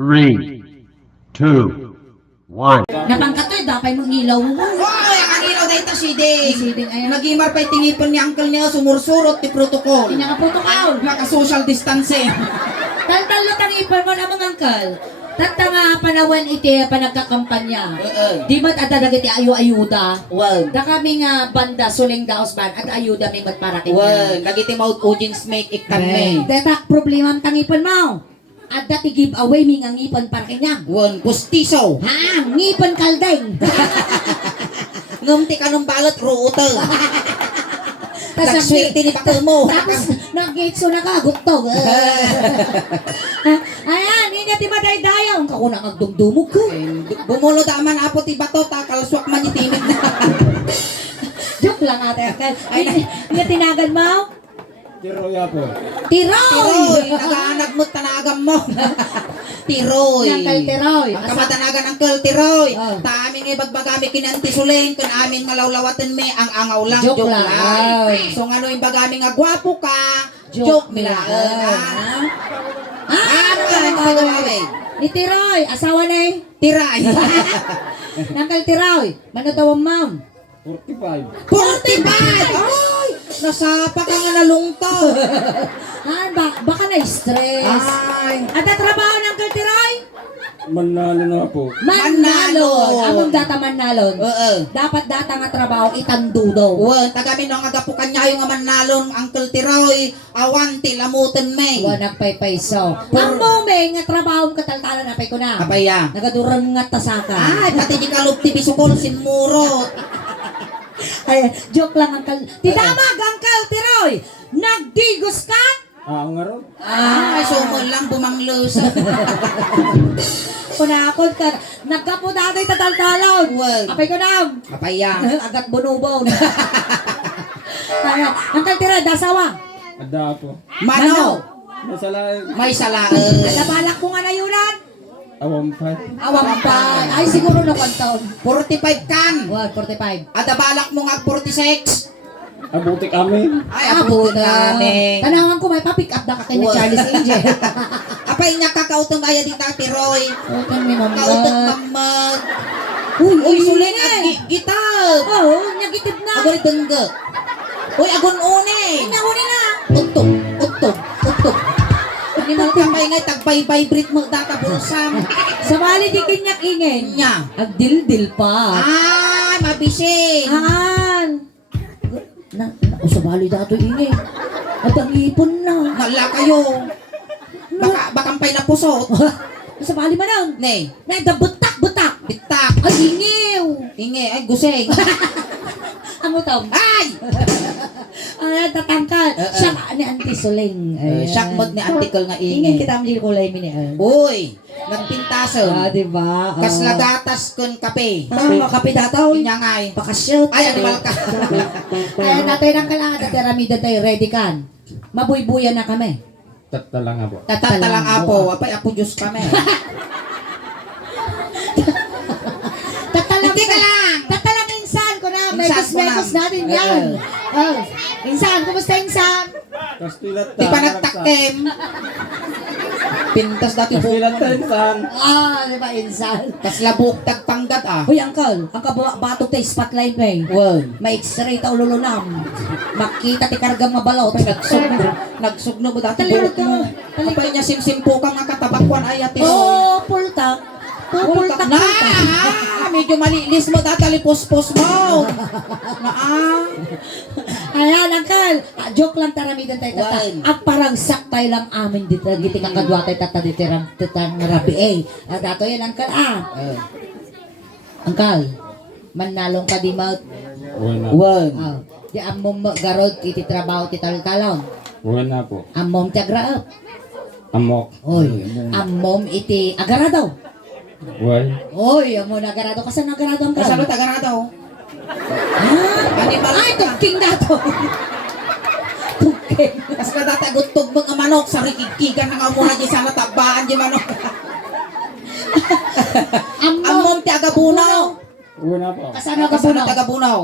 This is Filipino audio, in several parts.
3, 2, 1. Napangkatoy, dapay mong ilaw mo. Hoy, ang ilaw dahil ta siding. Siding, ayan. Nagimar pa'y tingipon ni uncle niya, sumursurot ti protocol. Inya ka protocol. Naka-social distancing. Tantalo tang ipon mo namang angkal. Tatanga panawan iti panagkakampanya. Di ba't adadagat iti ayu-ayuda? Well, Da kami nga banda suling daos ban at ayuda may magpara kanya. well, nagiti maut ujins make iktan me. Detak problema ang tangipon mo. At dati giveaway mi nga ngipon para kanya. Well, pustiso. Ha, ngipon kaldeng. Ngumti ka ng balot, ruuto. Tas Nagswerte ni bakal mo. Tapos nag-gitso na ka, guktog. Ayan, ingat ti maday-dayaw. Ang kakuna agdumdumog ko. Bumulo daman apo ti bato, ta kalswak man itinid na. Joke lang ate. Ingat tinagan mo. Tiroy po. Tiroy! Tiroy, nag-aanag mo tanagam mo. Tiroy. Nangkal tiroy. Ang kamatanagan ng kal tiroy. Oh. Ta aming ibagbagami kinantisuling, kun aming malawlawatan me, ang angaw lang, Joke joke lang. lang. Ay. So ngano yung bagami nga gwapo ka, joke nila. Ano ka ang pagawawi? Ni Tiroy, asawa na eh. Tiray. Nangkal tiroy. Manatawang ma'am. 45. 45! Ay! Nasapa ka nga nalungtong. Baka na-stress. Ay. At ang trabaho ng Uncle Tiroy? Manalo na po. Manalon. Among data manalon. Oo. Dapat data nga trabaho itandudo. Well, tagamin nung agapukan niya yung manalon, Uncle Tiroy, awanti, lamutan me. Wanag pay-payso. Ang momeng nga trabaho kataltalan na pay ko na. Kapaya. Nagadurang nga tasaka. Ay, pati di kalub ti bisukol, sinmurot. Ay, joke lang, Uncle. Tidamag, Uncle Tiroy! Nagdigos ka? Nga ron. Ay, sumol lang, bumanglus. Kunakot ka. Nagkapo dato'y tataltalon. Well. Apay ko na. Kapaya. Agat bunubon. Uncle Tiroy, dasawa. Ada po. Mano, Masala. may salaan. Nabalak ko nga na yunan. Awampan. Awang pa. Ay, siguro na pantaon. 45 kan. 45. Ada balak mo nga 46. Abuti kami. Ay, abot namin. Tanawan ko may pa-pick up na ka kay Wow. Charles Angel. Apay niya kakautong kaya di ta Tiroy. Okay, may Kautong mamad. mamag. Uy, Suling eh. at gitab. Oo, nagitid na. Agoy dengge. Uy, agon une. Inahuli na. Utog, utog, utog. Ni mo kamay nga tagpay-vibrate mo data bulsam. Sa bali di kinyak ingen. Nya. Agdildil pa. Ay, mabising. Haan. Sa bali dato ingin. At ang ipon na. Hala kayo. Bakampay na pusot. Sa bali manang. Ne, Butak-butak. bitak. Ay, ingiw. Inge, ay guseng. Ang utong. Ay! Ay, tatangkal. Siya ka ni Auntie Suling. Sakmod ni article nga Ingin inge. kita mo dito kulay mini. Uy, nagpintason. Diba? Kas nagatas kun kape. Makapi dataw. Inya nga ay. Pakashoot. Ay, animal ka. Kaya natin ang kailangan na tiramida tayo. Ready kan? Mabuybuyan na kami. Tatala nga po. Tatatalang apo. Apay, apo Diyos kami. Tatalang Hindi ka lang. Tatalang insan ko na. Insan ko na. Mekos natin yan. Oh. Insan, kumusta insan? Kastilat Di pa nagtaktem. Pintas dati Kastilat po. insan. Di ba insan? Tas labok tagpanggat ah. Uy, uncle, ang batok tayo spotlight mo eh. Well, May x-ray ta ululunam. Makita ti kargang mabalot. nagsugno mo dati Talikod buhok ka. mo. Talikod. Apay niya simsimpo ka nga katabakwan ay ate. Oh, pultak. Pultak. Na, medyo malilis mo dati lipospos mo. Na Ayan, uncle. Joke lang taramidan tayo tata. Well. Ang parang saktay lang amin dito. Giti kang kadwa tayo tata dito titang rabi eh. Dato yan, uncle Uncle, manalong ka di maut. Uwi na. Well, Di amom garod iti trabaho ti taltalon. Uwi na po. Amom ti agraap. Amok. Oy, amom iti agarado. Uwi. Oy, amo nagarado ka sa nagarado ang kasano ka. taga na daw? Ah, ay, tugking dato. Tugking. Kas ka dati agutog mga manok sa rikikigan na nga muna di sana tabaan di manok. Amom ti agabunaw. Uwi na po. Kasano ka Kasano puno? taga bunaw?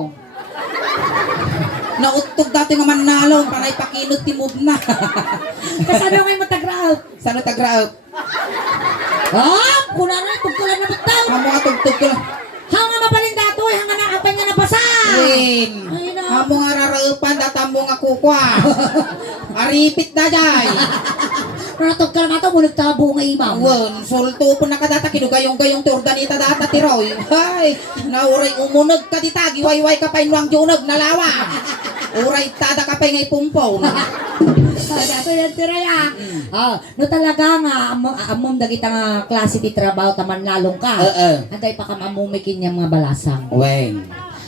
Nautog dati nga manalon panay pakinot ti move na. Kasano kayo matagraap? Sano tagraop? Kuna na, tugkulan na bataw. Amo nga tugtog ko lang. Hanga mabalin dato, hanga na kapan nga napasa. Rin. Ay, na. Amo nga raraupan, datamo nga kukwa. Aripit na jay. Natog ka lang ato, mulag tabo nga imaw. Wan, sulto po na kadata, kinugayong-gayong ti ordanita data ti Roy. Ay, nauray umunag ka dita, giwayway ka pa inuang junag, nalawa. Uray tada ka pa ngay pumpaw. Dato yan tiraya. No talaga nga, amom dagita nga klase ti trabaho, taman lalong ka. Antay pa ka mamumikin niya mga balasang. Wen.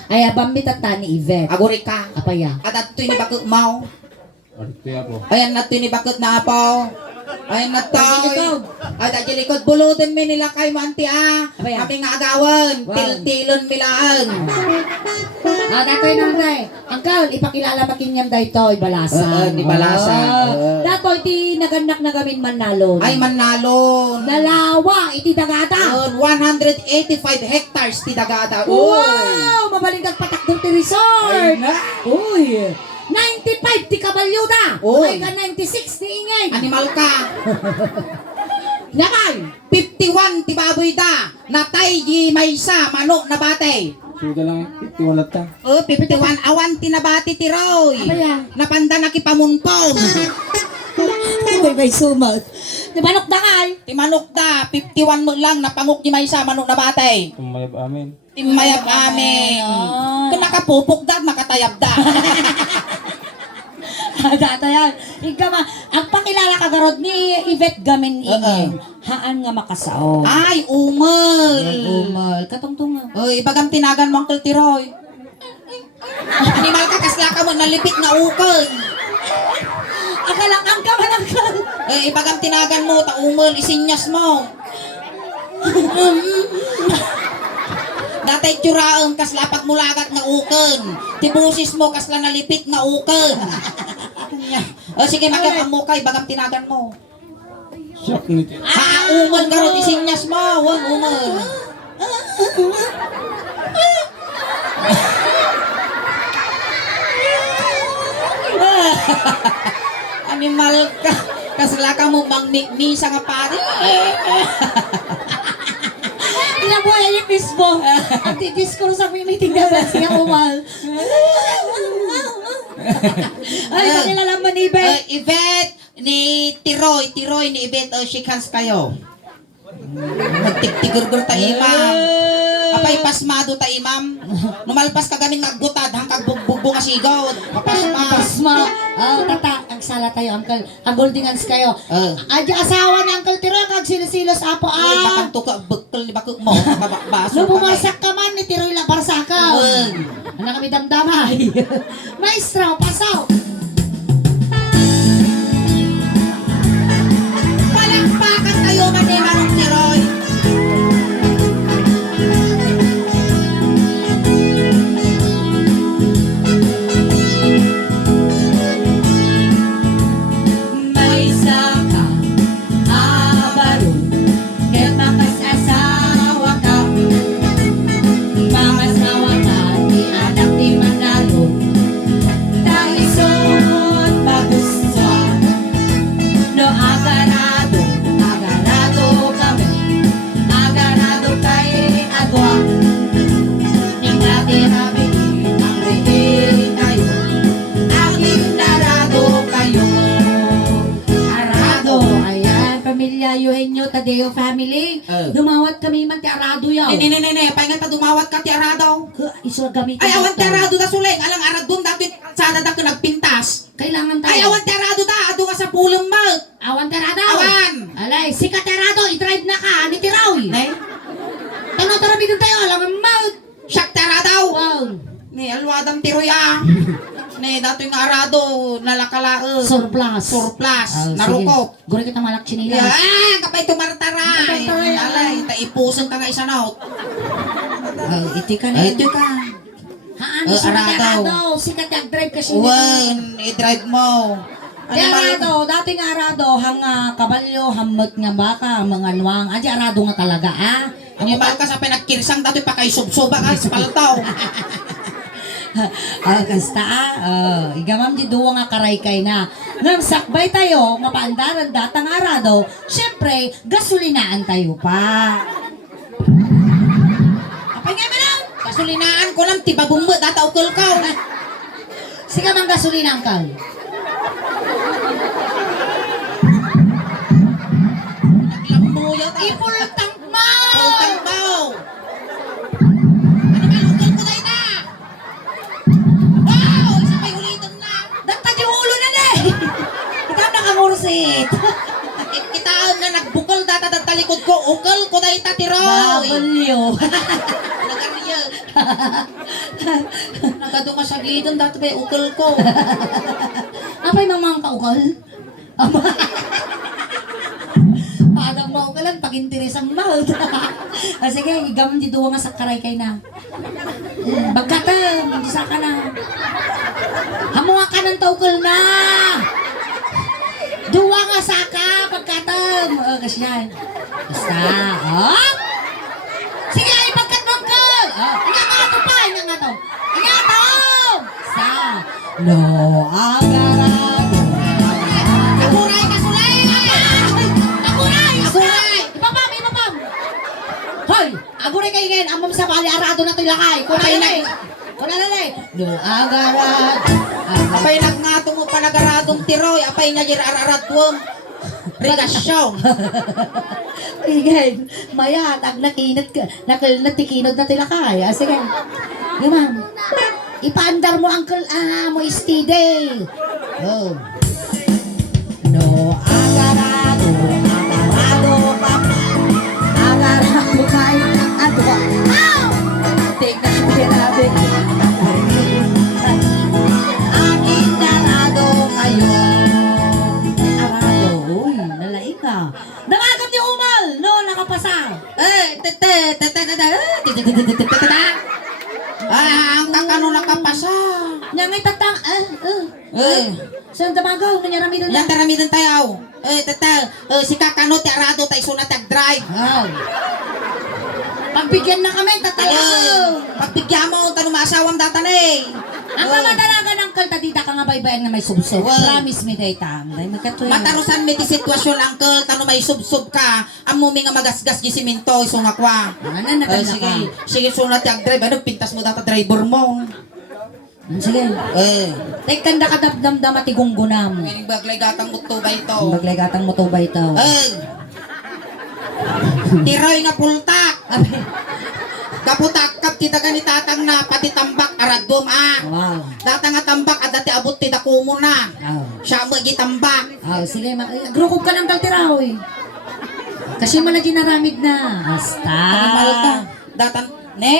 Ay, abambit at ni Yvette. Aguri ka. Apaya. At ato ni bakit mau. Artia po. Ayan na ni bakit na apaw. Ayan na to. Ajilikod. At ajilikod, bulutin mi nila kay manti Abaya. Kami nga agawan. Wow. Tiltilon milaan. Dato yun naman day. Angkal, ipakilala makinyam day to, ibalasan. Ni balasan. Dato, iti naganak na gamin manalon. Ay manalon. Dalawa, iti dagata. 185 hectares ti dagata. Wow! Mabaling kagpatak doon ti Ay resort. na. Uy! 95 ti kabalyuda. Uy. Ay ka 96 ti ingay. Animal ka. Naman, 51 ti baboy da. Natay di maysa manok na batay. Suda lang, itiwalat ta. 51 awan ti nabati ti Roy. Abaya. Napanda na kipamunpom. Uy, may sumat. Di ba nokdangay? Ti manok da, 51 mo lang napangok di maysa manok na batay. Tumayab amin. Ti mayab amin. Kung nakapupok da, makatayab da. Dato yan. Ikaw ma, ang pakilala kagarod ni Yvette Gamin ingay. Haan nga makasao. Ay, umal. Umal. Katungtungan. Oy, bagam tinagan mo Uncle Tiroy. Animal ka, kasla ka mo, nalipit na ukol. Akalang ka man angkal. Eh, bagam tinagan mo, taumal, isinyas mo. Datay tsuraang, kasla pagmulagat nga ukol. Tibusis mo, kasla nalipit nga ukol. O sige, makipang mo kay, bagam tinagan mo. Shock nito. Umal ka ron, isinyas mo, wag umal. Animal ka. Kasla ka mo mang misa nga pare. Kinabuhay ni Pisbo. Ang titis ko sa meeting na ba siya umal. Ay, pakilala mo ni Yvette. Yvette, ni Tiroy ni Yvette, shake hands kayo. Magtigtigur-gur ta imam. Apay pasmado ta imam. Numalpas ka ganing naggutad, hangkag bugbugbo nga sigaw. Papasma. Pasma. Tata, ang sala tayo, uncle. Ang goldingans kayo. Adya asawa ni Uncle Tiro, kag silisilos apo Ay, bakang tuka, bekal ni bakok mo. Baso No, bumasak ka man, ni Tiroy lang para sa ka. Ano kami damdamay. Maestro, pasaw. Palakpakan tayo man ni Manong Tiroy. May saka, abaro, kaya makasasawa ka. Makasawa ka, di anak di manalo. Dahil sunod magustuhan. No, agarado kami. Agarado kay agwa. Ning dati nabigin, ang rehil kayo. Aking narado kayo. Arado, ayan, pamilya Eugenio Tadeo family. Dumawat kami man ti Arado yaw. Ne, paingat pa dumawat ka ti Arado. Iso gamit. Ay, awan ti Arado da suleng. Alang Aradon dati sada da ka nagpintas. Kailangan tayo. Ay, awan ti Arado da. Ado ka sa pulong mal. Awan Terado. Awan. Alay, sikat Terado, i-drive na ka, ni Tiraw. Ne? Tarabi doon tayo, alam mo mouth. Siyak ti Arado. Wow. Ne, alwadang Tiroy Ne, dato yung Arado, nalakalae. Surplus. Surplus. Narukop. Gure kita malak chinila. Kapay tumartaray. Tumartaray, Alay, taipusan ka nga isa na. Iti ka na. Ito ka. Haan, sikat Arado. Terado. Sikat drive ka siya. Wan, i-drive mo. Di Arado, dating Arado, hang kabalyo, hamot nga baka, mga nuwang. Adi Arado nga talaga, ah. Ang ibang ka sa pinagkirsang, dato pa kay subsuba ka sa palataw. Kasta igamam di duwa nga karaykay na. Ngam sakbay tayo, mapaandaran datang arado, syempre, gasolinaan tayo pa. Apay nga man kasulinaan ko lang, tiba bumba, data ukol ka. Sige mang gasolina ka. Naglambuyo tayo. Ipultang mo! Pultang bao. Ano ba, ukol ko tayo na? Wow! Isa pa'y ulitan na. Dagtag yung ulo na na eh! Ikaw nakamursit! Kitaan na nagbukol data ng talikod ko, ukol ko tayo tatiroy. Babalyo! Nagarya. Nagadunga sa gidon, dati ba ukol ko. Apay mamang kaukal? Padang maukalan, pag-interes ang mouth. Sige, igam di duwa nga sa karaykay na. Bagkatan, magdisa ka na. Hamuha ka ng taukal na! Duwa nga sa ka, pagkatan. Kasi yan. Basta, Sige, ay pagkat-pagkat! Ingat nga ito pa, ingat nga ito. Ingat ito! Basta, no, agarado. Aguray ka sulay! Aguray! Aguray! Ipapam, ipapam! Hoy! Aguray kayo ngayon, amam sa bali, arado na tilakay. Kunay na eh. Kunay na eh. No, agarado. Apay nagngato mo pa nagaradong tiroy, apay na jir araratwom. Regasyon. Again, maya, tag nakinat ka, natikinod na tilakay. Sige. Yung ma'am, ipaandar mo, uncle, mo steady. Oh. No, agarado, agarado kay, ato ka. Ow! Tignan mo natin. Aking narado kayo. Arado, uy, nalaing ka. Namagat yung umal, no, nakapasa. Ang kakano nakapasa. Nyangay tatang, saan damagaw, nanyarami doon na. Yan taramidan tayo. Si kakano ti arado tayo sunat drive. Pagbigyan na kami, tatalaw. Pagbigyan mo, tanong maasawang data na eh. Ang kamadalaga ng kaltadita ka nga baybayan nga may subsob. Well, Promise me day tang. Day magkatuloy. Matarusan may ti sitwasyon, uncle, tanong may subsub ka. Amumi nga magasgas di siminto, isungakwa. Ano na ka? Sige, sunat yung drive. Ano, pintas mo data driver mo. Sige. Tek kanda ka damdam at igunggunam. Ngayon baglay gatang utubay ito. Baglay gatang mo to ba ito? Tiroy na pultak. Kaputak-kap kita ganitatan na pati tambak aradom Wow. Data nga tambak at dati abot ti dakumo na. Siya mo gitambak. Sige, agrukog ka ng kaltiraw eh. Kasi mo na ginaramid na. Basta. Animal ka. Datan, ne?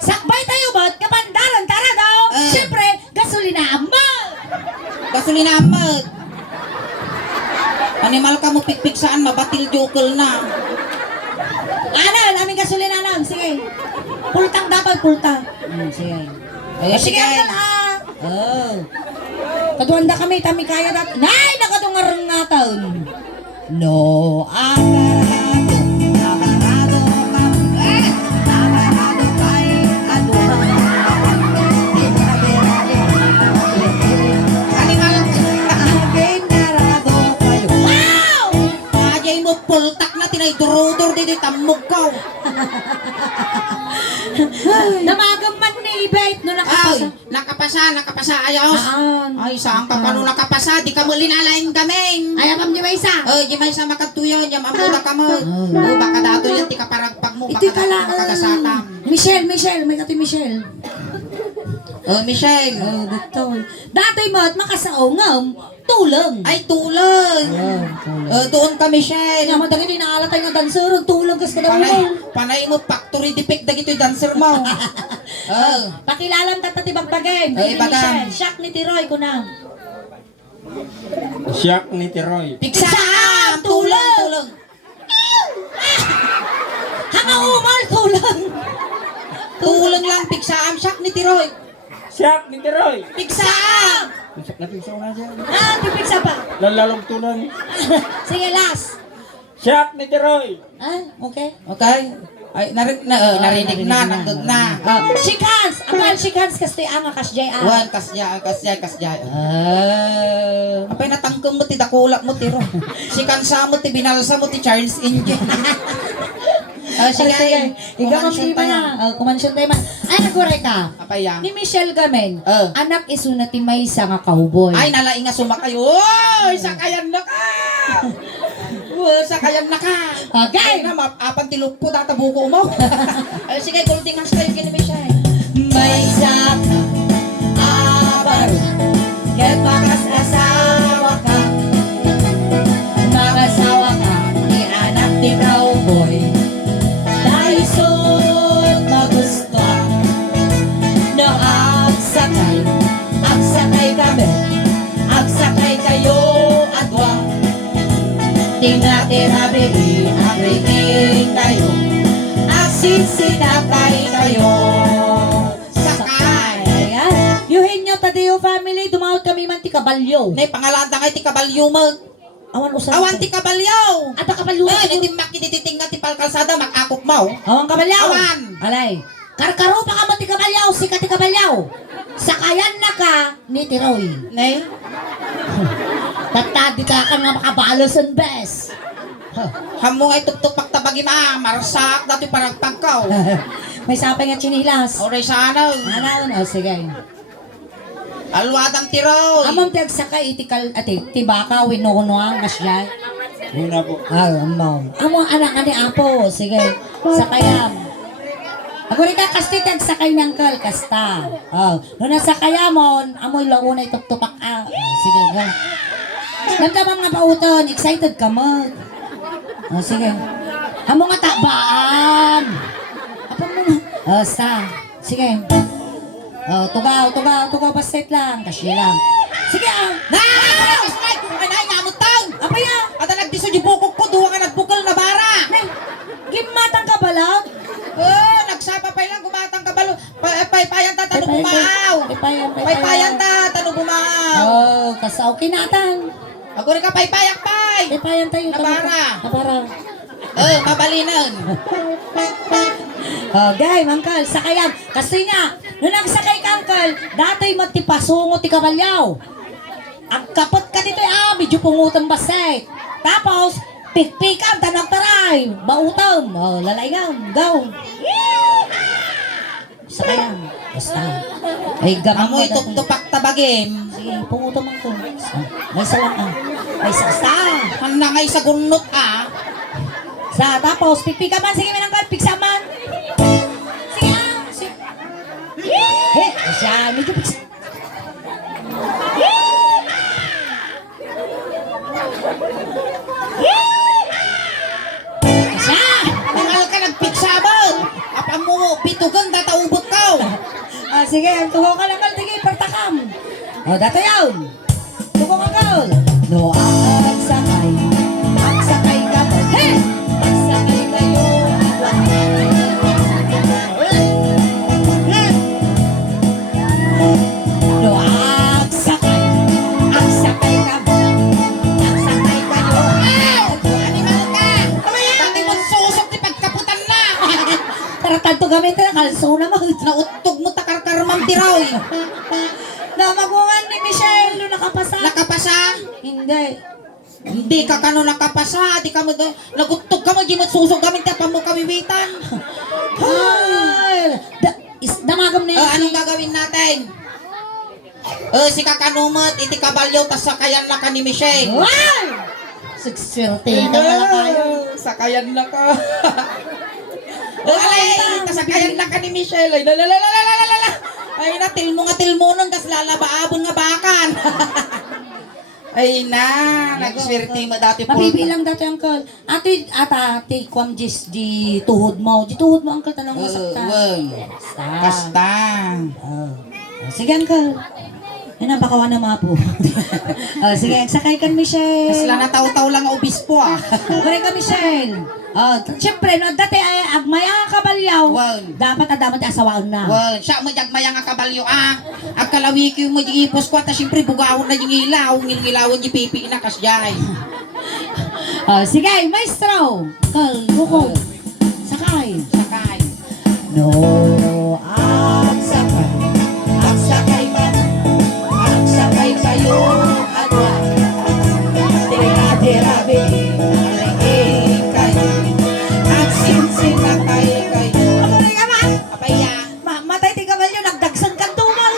Sakbay tayo ba't kapandaran tara daw. Siyempre, gasolina mo. Gasolina amag. Animal ka mo pikpik saan mabatil jokol na. Ano, naming gasolina nun. Sige. Pultang dapat, pultang. Sige. Sige, akal Katuanda kami, tami kaya dapat. Nay, nakatungarang nga taon. No, agarado. Agarado ka. Agarado kay adura. Animal Agarado kayo. Wow! Ajay mo pultak na tinay durudor dito tamog ka. Namagam man ni Ibet no nakapasa. Nakapasa ayos. Ay, saan ka pa nung nakapasa? Di ka mo linalain kami. Ay, apam di ba isa? Di may sa makatuyo, yam amuda ka mo. Baka dato yan, ti kaparagpag mo, baka Iti dato kala. makagasatam. Michelle, may kati Michelle. Michelle. Datoy mo at makasaongam, tulong. Ay, tulog. Doon ka, Michelle. Nga madagin din nakalatay nga dancer, tulong kas ka daw Panay mo, factory defect, dagito yung dancer mo. Pakilalam tatati bagbagin. Bagam. Shock ni Tiroy ko na. Siyak ni Tiroy. Pigsam! Tulog! Hanga umal, tulong. Tulog lang, pigsam. Siyak ni Tiroy. Siyak ni Tiroy. Pigsam! Napigsaw na siya. Tipik sa pa. Lalalong tulang. Sige, last. Siyak ni Tiroy. Okay. Okay. Ay, narinig na, nanggag na. Shikans! Amal, shikans kasi ang kasjay Wan, kasjay. Ah. Apay natangkam mo ti dakulak mo ti ro. Si kansa mo ti binalsa mo ti Charles Inge. Sige, Ikaw ang iba na. Kumansyon tayo man. Ay, naguray ka. Apay ya. Ni Michelle Gamen, Oh. anak iso na ti may nga kahuboy. Ay, nalaing nga sumakay. Oy, sakayan na ka! Sakayan na ka! Okay. Ay na, apan tilok po, tatabuko mo. Ay, sige, kultingan sa kayo kini Michelle. May sa abar, ket bakas asawa ka. Magasawa ka, ni anak ti cowboy. Dahil sunod magusto na agsakay kami, agsakay kayo adwa. Tinatirabi, abriking kayo, sinakay kayo. Sakay. Ayan. Yuhin nyo, Tadeo family, dumawat kami man ti kabalyo. Nay, pangalanta kay ti kabalyo mo. Awan usap. Awan ti kabalyo. Ata kabalyo. Ay, hindi makidititing nga ti palkalsada, makakok mo. Awan kabalyaw. Awan. Alay. Karkaro pa ka mo ti kabalyaw, sika ti kabalyaw. Sakayan na ka ni Tiroy. Nay, Tatadi ka nga makabalos ang best. hamo ay tuktok tabagi marsak dati parang pagkaw. May sapay nga chinilas. Oray sana. Ano? O, sige. Alwadang tiroy. Amang tagsakay itikal ati tibaka winunuang nasya. Muna po. Amo anak ani apo, sige. Sakayam. Ako rin ka kasti tagsakay ng kal kasta. Oh, no nasakayamon, amoy launa ituktupak sige, go. Nagdamang nga pauton, excited ka mo. Oh, sige. Amo nga takbaan. Apa mo na? Oh, sa. Sige. Oh, tugaw, basit lang. Kasya lang. Sige, Ay, nay, ngamot tang. Apa ya? At nagdiso di bukok ko, duwa ka nagbukal na bara. Gimatang ka ba lang? Oh, nagsapa pa lang, gumatang kabalo. Paypayan ta, tanong bumaaw. Paypayan ta, tanong bumaaw. Oh, kasaw kinatang. Ako rin ka paypayak pay. Payan tayo. Nabara. Nabara. Oh, mabalinan. Okay, mangkal, sakayan. Kasi nga, nung nagsakay ka, angkal, dato'y magtipasungo ti kabalyaw. Ang kapot ka dito, medyo pungutang basay. Tapos, pikpikan, tanang taray, bautam. Oh, lalayngan, go. Sakayan. Basta. Ay, gamang Amoy tuktupak tabagim. Sige, pungutang man ko. May salang May sasta. Handa ngay sa gunot Sa tapos, pikpika man. Sige, minangkal, piksa man. Sige, sige. Siya, medyo piksa. Siya! Tangal ka nagpiksabot. Apa mo, bitugan, tataubot ka. Sige, tuho ka lang, sige, pertakam. Dato yun. Tuho ka ka. No, agsakay ka mo. Hey! Agsakay kayo. No, agsakay ka mo. Agsakay kayo. Animal ka. Dati mo susok di pagkaputan na. Tara, tanto gamit ka na, kalso na mo. Nautog mo takarkarmang tiroy. Namagungan ni Michelle, no, nakapasa. Nakapasa. Hindi. Hindi ka kano nakapasa. Di ka mo, nagutog ka mo, di mo susok gamit ka pa mo kawiwitan. Ay! Damagam na yun. Anong gagawin natin? Si kakanumot, iti kabalyo, tas sakayan na ka ni Michelle. Wow! Sigswerte ka wala kayo. Sakayan na ka. Alay, tasakayan na ka ni Michelle. Ay, lalalalalalala. Ay, natil mo nun, kas lalabaabon nga bakan. Ay na, nagswerte mo dati po. Mabibilang dati, uncle. Ate, kwam di tuhod mo. Di tuhod mo, uncle, tanong masakta. Kasta. Sige, uncle. Yan ang bakawan na mga po. Sige, sakay ka, Michelle. Kas nataw-taw lang ang obispo Sakay ka, Michelle. Siyempre, no, dati ay agmaya ang kabalyaw. Wow. Dapat asawaan na. Well, siya mo jagmayang ang kabalyo Ang kalawiki mo di ipos ko, ta siyempre bugawon na yung ilaw. Ngilawon yung pipi na kasjay. Sige, maestro. Kal, buko. Sakay. No, agsakay kayo at tira-tirabi, kayo, agsinsin na kayo. Ano ka man? Apaya. Matay ti kabalyo, nagdagsan kang tumal.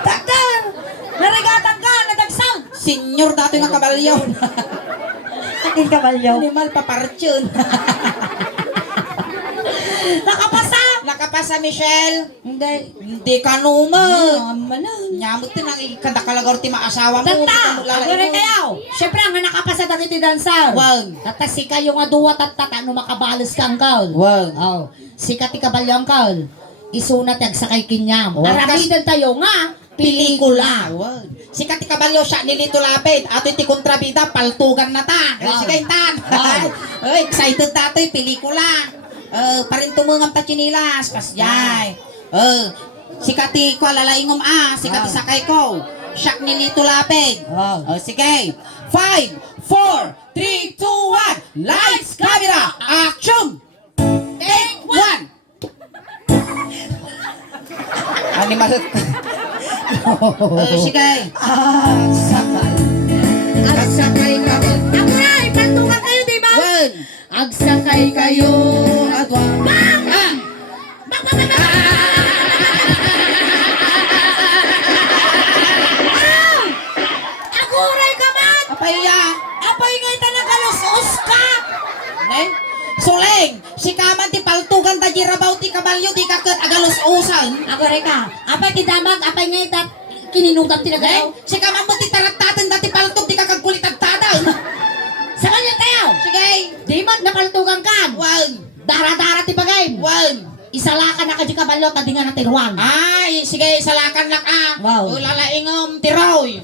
Takdan! Narigatan ka, nadagsan! Senyor dato nga kabalyo. Aking kabalyo. Animal papartyon. Nakapasa! Nakapasa, Michelle. Hindi. Hindi ka numa. Manan. Nyamot din ang ikadakalagor ti maasawa mo. Tata! Ako rin kayo! Siyempre, ang nakapasa dati ti dansar. Wag. Tata, si kayo nga duwat at tata, no makabalas ka angkal. Wag. Oh, si kati kabalyo angkal. Isunat yung sakay kinyam. Wag. Aramidan tayo nga, pelikula. Wag. Si Kati Kabalyo siya nilito lapid. Ato iti kontrabida, paltugan na ta. Wow. Si Kaintan. Wow. Ay, excited na ito pelikula. Parin tumungam ta chinilas. Kasyay. Si Kati ko alalaingom si Kati Wow. sakay ko. Siya nilito lapid. Wow. Sige. 5, 4, 3, 2, 1. Lights, camera, action! Take 1. Animal. Sige. Agsakay ka ba? Aray, pantungan kayo, di ba? One. Agsakay kayo at wang. Bang! Ah. Bang, bang, bang, bang! Ah! Aguray ka man! Apaya. Apay ngay tanagalos ka! Ne? Suleng. Si kaman ti paltugan ta jirabaw ti kabalyo di kaket agalos usan. Aguray ka. Apay ti damag, apay ngay kininutan Ne? tinagalaw. Si kaman mo ti taratatan dati paltog di kakagkulit agtadan. Sa kanya tayo! Sige. Di mat napaltugan ka! One. Dara-dara ti bagay! One. Isalakan na ka di kabalyo, tadi nga natin Juan. Ay, sige, salakan lang Wow. Lalaingom tiroy.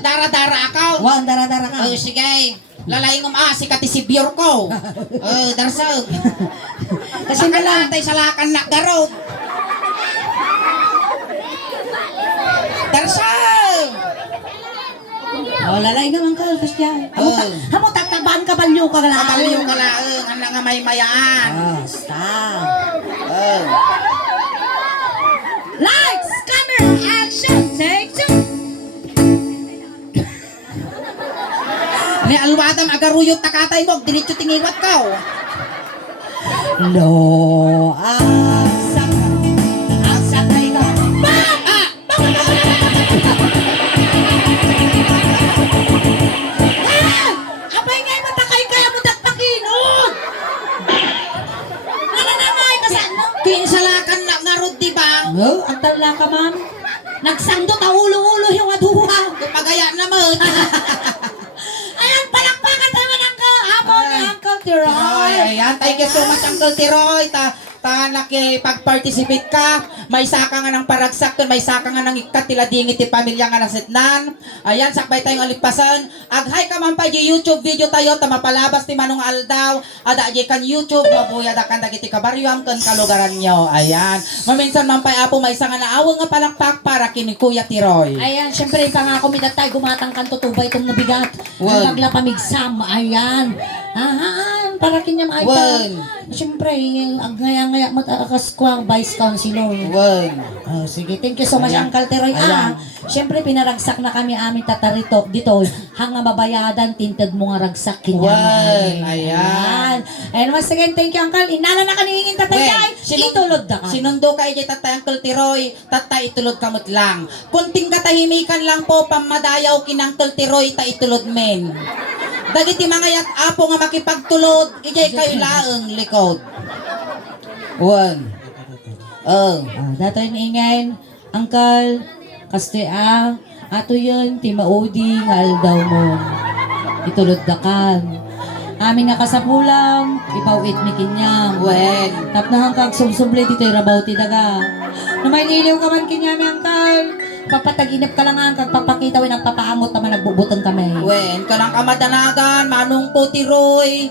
Dara-dara akaw. Juan, dara-dara ka. Sige. Lalaingom si Kati si Biorko. Darsag. Kasi nala, Tay salakan na garot. Darsag. oh, lalay naman ka, Christian. Oh. Hamo tatabaan kabalyo ka lang. Kabalyo ka laeng, ang nga may mayaan. Basta. Lights, camera, action, take two. Ni alwadam agaruyot takatay mo, diretso tingiwat ka. Lo, agsakay ka. Bang! Ah! Ah! Apay ngay matakay kaya mo dagpakinod. Nananangay ka saan mo? Kinsalakan na ngarod, di ba? No, ang tala ka man. Nagsando ta ulo-ulo yung aduha. Pagaya naman. Ayan, palakpakan naman ang amo ni Uncle Tiroy. Ay, ayan. Thank you so much, Uncle Tiroy. Nakipag-participate ka. May saka nga ng paragsak may saka nga ng ikatiladingit ti pamilya nga nasitnan. Ayan, sakbay tayong alipasan. Aghay ka man pa di YouTube video tayo, tamapalabas ti Manong Aldaw. Ada di kan YouTube, mabuya da kan dagiti kabaryam kan kalugaran nyo. Ayan. Maminsan man pa apo may sanga na awang nga palakpak para kini Kuya Tiroy. Ayan, syempre pangako mi datay gumatang kan tutubay itong nabigat. Wag. Ang pagla pamigsam. Ayan. Ahan, para kinyam ay Wag. Syempre, agngaya-ngaya matakas ko ang Vice Councilor. Wag. Oh, sige, thank you so much, Ayan. Uncle Teroy. Ayan. Siyempre, pinaragsak na kami amin tatarito dito. Hanga mabayadan, tinted mo nga ragsak kinyan. Wan, ayan. And once again, thank you, Uncle. Inala na kaningin tatay ay, itulod na ka. Sinundo ka ijay tatay Uncle Tiroy, tatay itulod kamot lang. Kunting katahimikan lang po, pamadayaw kin Uncle Tiroy, ta itulod men. Dagiti mga yat apo nga makipagtulod, ijay kayo laeng likod. Wan. Oh. Datoy niingayin, Uncle, kaste ato yun, timaudi, ngaldaw mo. Itulod na kan. Amin nga kasapulam, ipawit mi kinyam. Wen. Tap na hangkag sumsumble dito'y rabaw ti daga. No may niliw ka man kinyami, Uncle. Papataginip ka lang, Uncle. Papakita win ang papaamot naman nagbubutan kami. Wen, kanang kamadanagan, manong po Tiroy.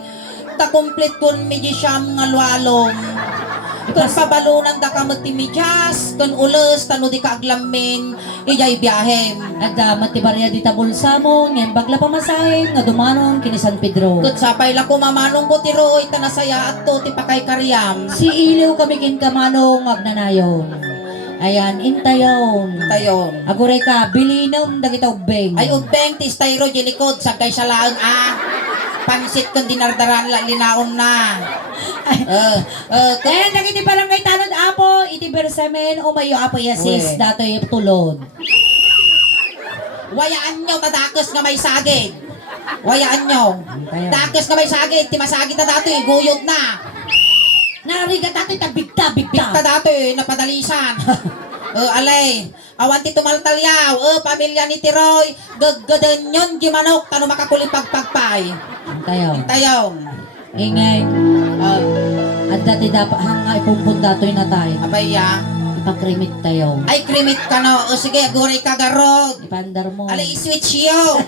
Ta complete kun medyo siyam nga lualong. Kun pabalunan da kamot ti medyas, kun ules tano di ka aglamin, ijay biyahem. Ada matibarya di tabulsa mo, ngayon bagla pamasahin, nga dumanon kini San Pedro. Kun sapay la ko mamanong ko ti Roy tanasaya at to ti pakay karyam. Si Iliw kami kinkamanong agnanayon. Ayan, intayon. Tayon. Aguray ka, bilinom dagita ubeng. Ay ubeng ti styro di likod sagay sa laang pansit kun dinardaran la linaon na. Kaya nagiti barangay tanod apo, iti bersamen o mayo apo yasis, Uy. datoy tulod. Wayaan nyo tadakos nga may sagid. Wayaan nyo. Kaya. Dakos nga may sagid, ti masagid na dato guyod na. Narigat datoy tabigta, Bigta dato napadalisan. Alay, awan ti tumaltalyaw, pamilya ni Tiroy, gaggadan yun gimanok, tano makakulipagpagpay. Tayo. Tayong. Ingay. At dati dapat hanga ipumpun datoy na tayo. Abaya. Ipakrimit tayo. Ay, krimit ka no. O sige, guray ka garog. Ipandar mo. Alay, iswitch yo.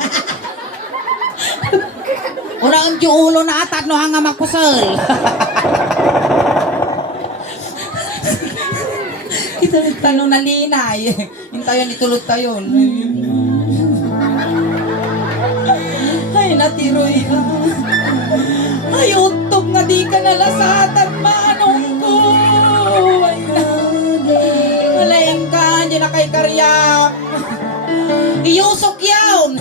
Ura ang ulo na atag no hanga makusal. Ito tanong na linay. Hintayon itulog tayo. Ay, natiroy. Ay, utog nga di ka nalasatan, manong ko. Ay, malaing ka, dyan na kay Karyap. Iyusok yawn.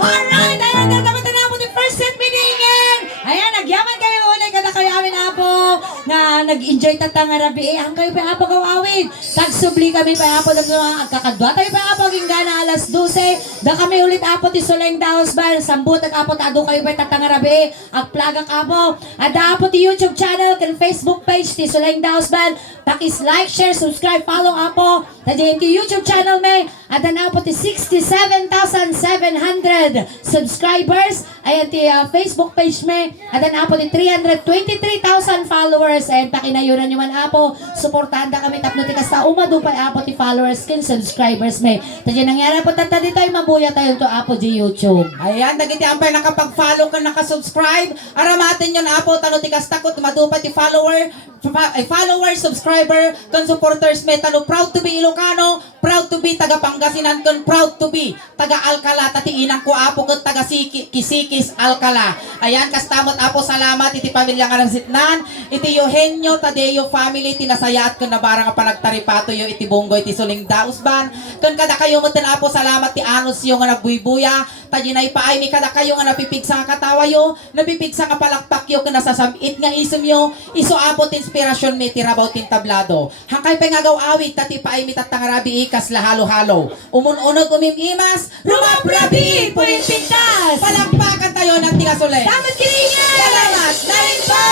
Alright, ayan na naman na mo the first set meeting. Ayan, nagyaman kayo unay kada kayo amin apo na nag-enjoy tatang arabi. Ang kayo pa apo gawawin. Tagsubli kami pa apo kakadwa tayo pa apo ginggana alas 12. Da kami ulit apo ti Suleng Daos Band. Sambut ag apo ado kayo pa tatang arabi. Ag plagak apo. Ada apo ti YouTube channel kan Facebook page ti Suleng Daos Band. Pakis like, share, subscribe, follow apo. Tadyan ti YouTube channel may. Ada na apo ti 67,700 subscribers. Ayan ti Facebook page may. Ada na apo ti 323,000 followers. And pakinayunan nyo man apo. Suportahan da kami tapno ti kasta umadupay apo ti followers kin subscribers may. Tadyan nangyari po tata di tayo mabuya tayo to apo di YouTube. Ayan, nagiti ampay nakapag-follow ka, nakasubscribe. Aramatin yun apo, tano ti kastakot, madupa ti follower, subscriber, kan supporters may tano, proud to be Ilocano, proud to be taga Pangasinan, kan proud to be taga Alcala, tati inang ko apo, kan taga Kisikis, Alcala. Ayan, kastamot apo, salamat, iti pamilya nga ng Sitnan, iti Eugenio Tadeo family, tinasayat kan nabarang nga panagtaripato yo, iti Bunggoy, iti Suling Dausban, kan kada kayo mo apo, salamat ti Anos yung nga nagbuibuya, tadinay paay mi kada kayo nga napipigsa nga katawa yo, napipigsa nga palakpak yo, kan nasasamit nga isum yo, iso apo ti inspirasyon mi tirabaw tin tablado. Hangkay pengagaw awit tati paay mi tatangarabi ikas lahalo-halo. Umun-unog umimimas, rumabrabi, puling pintas. Palakpakan tayo ng tigasuli. Dapat kilingan! Salamat! Daring pa!